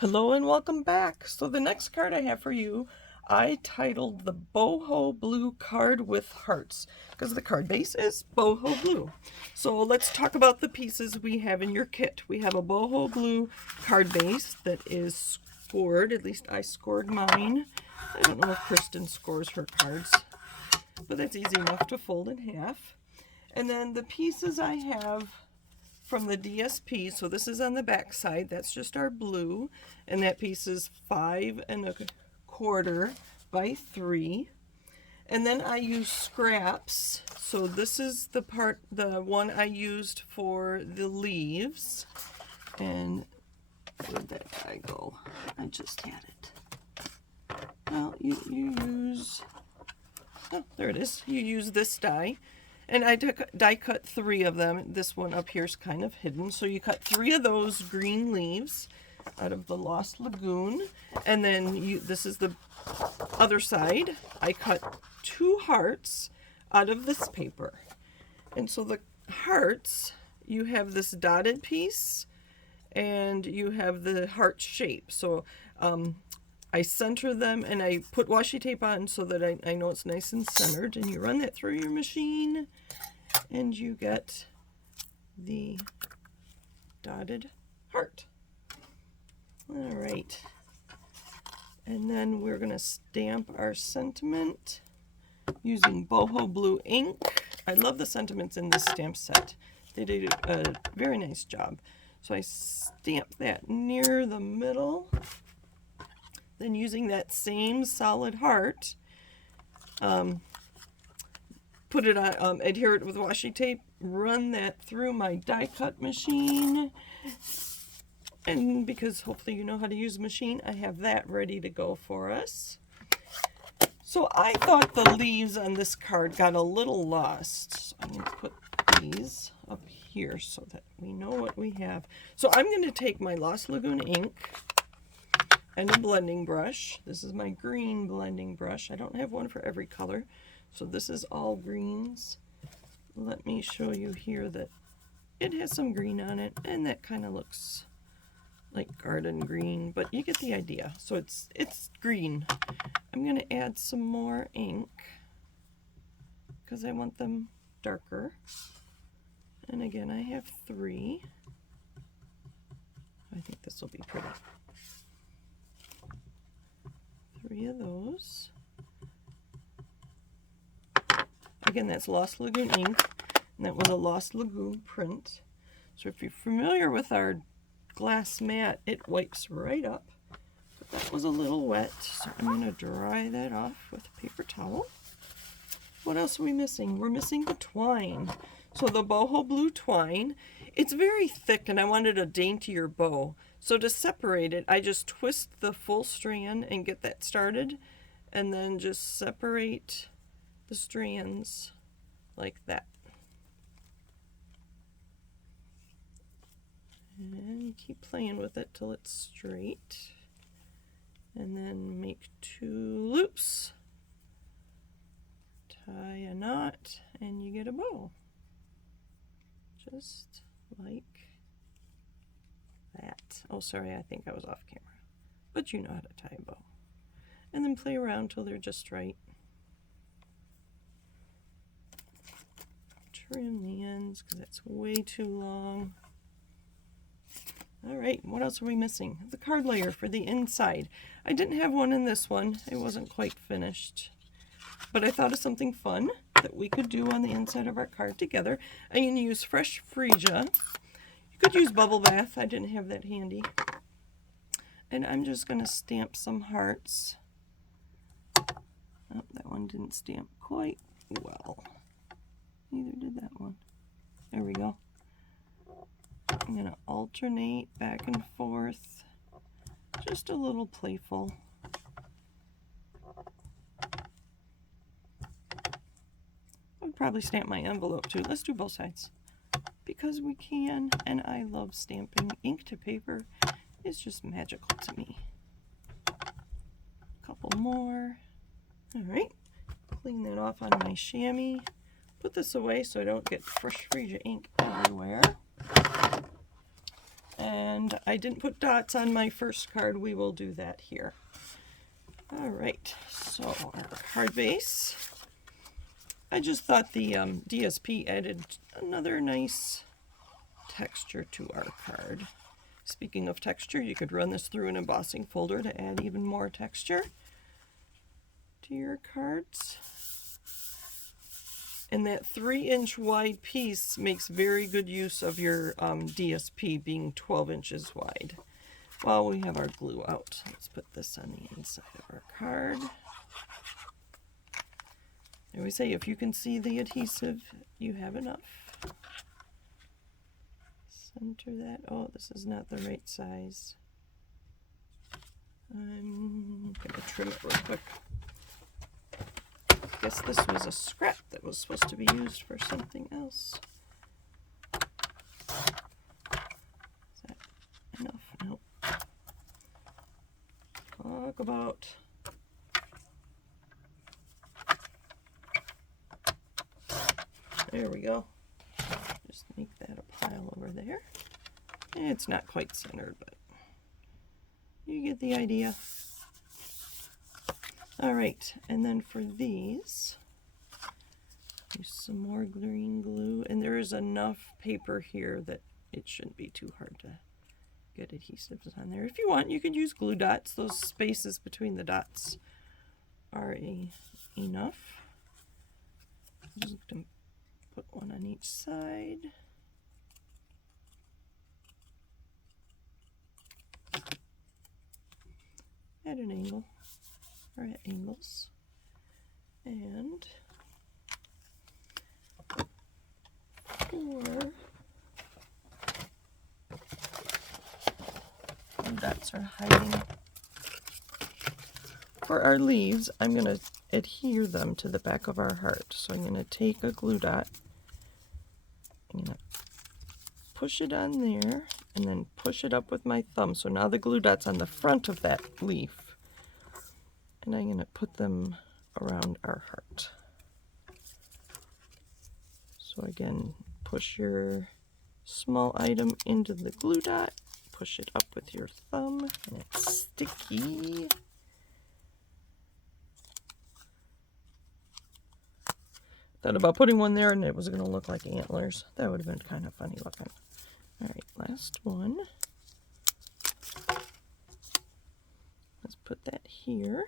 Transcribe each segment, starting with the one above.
Hello and welcome back. So the next card I have for you, I titled the Boho Blue card with hearts because the card base is Boho Blue. So let's talk about the pieces we have in your kit. We have a Boho Blue card base that is scored, at least I scored mine. I don't know if Kristen scores her cards, but that's easy enough to fold in half. And then the pieces I have from the DSP, so this is on the back side, that's just our blue, and that piece is 5 1/4 by 3. And then I use scraps, so this is the one I used for the leaves. And where'd that die go? I just had it. Well, you use, oh, there it is. You use this die. And I die cut 3 of them. This one up here is kind of hidden. So you cut 3 of those green leaves out of the Lost Lagoon. And then this is the other side. I cut 2 hearts out of this paper. And so the hearts, you have this dotted piece and you have the heart shape. So I center them and I put washi tape on so that I know it's nice and centered, and you run that through your machine and you get the dotted heart. All right. And then we're going to stamp our sentiment using Boho Blue ink. I love the sentiments in this stamp set. They did a very nice job. So I stamp that near the middle. Then using that same solid heart, put it on, adhere it with washi tape, run that through my die cut machine. And because hopefully you know how to use the machine, I have that ready to go for us. So I thought the leaves on this card got a little lost. So I'm going to put these up here so that we know what we have. So I'm going to take my Lost Lagoon ink and a blending brush. This is my green blending brush. I don't have one for every color, so this is all greens. Let me show you here that it has some green on it, and that kind of looks like garden green, but you get the idea. So it's green. I'm going to add some more ink because I want them darker. And again, I have 3. I think this will be pretty. 3 of those. Again, that's Lost Lagoon ink, and that was a Lost Lagoon print. So if you're familiar with our glass mat, it wipes right up. But that was a little wet, so I'm going to dry that off with a paper towel. What else are we missing? We're missing the twine. So the Boho Blue twine, it's very thick, and I wanted a daintier bow. So to separate it, I just twist the full strand and get that started, and then just separate the strands like that. And you keep playing with it till it's straight. And then make 2 loops. Tie a knot, and you get a bow. Just like that. Oh, sorry, I think I was off camera. But you know how to tie a bow. And then play around till they're just right. Trim the ends because that's way too long. All right, what else are we missing? The card layer for the inside. I didn't have one in this one. It wasn't quite finished. But I thought of something fun that we could do on the inside of our card together. I'm going to use fresh freesia. You could use bubble bath. I didn't have that handy. And I'm just going to stamp some hearts. Oh, that one didn't stamp quite well. Neither did that one. There we go. I'm going to alternate back and forth. Just a little playful. I'd probably stamp my envelope too. Let's do both sides. Because we can, and I love stamping. Ink to paper is just magical to me. A couple more. All right. Clean that off on my chamois. Put this away so I don't get fresh freesia ink everywhere. And I didn't put dots on my first card. We will do that here. All right, so our card base. I just thought the DSP added another nice texture to our card. Speaking of texture, you could run this through an embossing folder to add even more texture to your cards. And that 3-inch wide piece makes very good use of your DSP being 12 inches wide. While we have our glue out, let's put this on the inside of our card. I always say, if you can see the adhesive, you have enough. Center that. Oh, this is not the right size. I'm going to trim it real quick. I guess this was a scrap that was supposed to be used for something else. Is that enough? Nope. Talk about there we go. Just make that a pile over there. It's not quite centered, but you get the idea. All right, and then for these, use some more green glue, and there is enough paper here that it shouldn't be too hard to get adhesives on there. If you want, you could use glue dots. Those spaces between the dots are enough. Just gonna put one on each side. At an angle, or at angles. And dots are hiding. For our leaves, I'm going to adhere them to the back of our heart. So I'm going to take a glue dot, I'm going to push it on there, and then push it up with my thumb. So now the glue dot's on the front of that leaf. And I'm going to put them around our heart. So again, push your small item into the glue dot, push it up with your thumb, and it's sticky. Thought about putting one there and it was going to look like antlers. That would have been kind of funny looking. All right, last one. Let's put that here.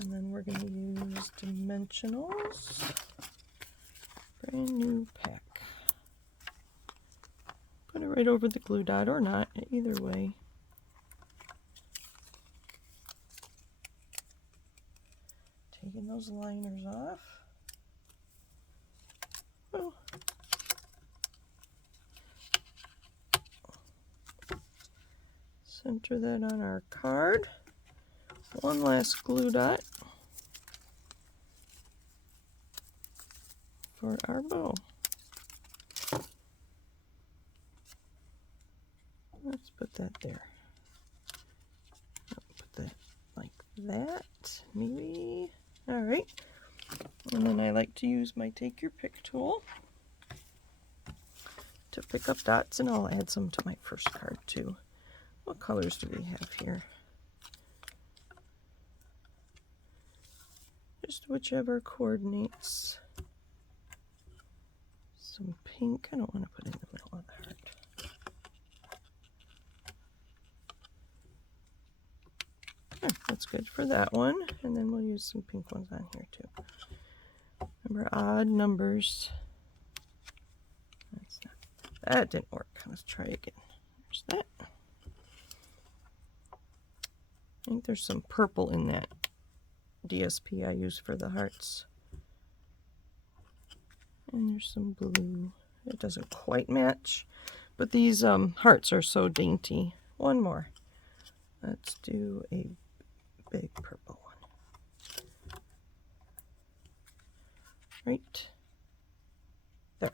And then we're going to use dimensionals. Brand new pack. Put it right over the glue dot or not, either way. Taking those liners off. Oh. Center that on our card. One last glue dot for our bow. Let's put that there. Put that like that, maybe. All right. And then I like to use my Take Your Pick tool to pick up dots, and I'll add some to my first card too. What colors do we have here? Just whichever coordinates. Some pink. I don't want to put in the middle of the heart. That's good for that one. And then we'll use some pink ones on here too. Remember, odd numbers. That didn't work. Let's try again. There's that. I think there's some purple in that DSP I use for the hearts. And there's some blue. It doesn't quite match, but these hearts are so dainty. One more. Let's do a big purple one. Right there.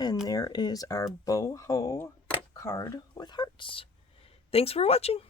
And there is our Boho card with hearts. Thanks for watching.